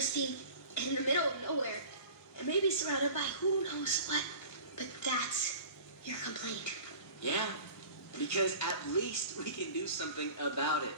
thirsty, in the middle of nowhere, and maybe surrounded by who knows what. But that's your complaint. Yeah, because at least we can do something about it.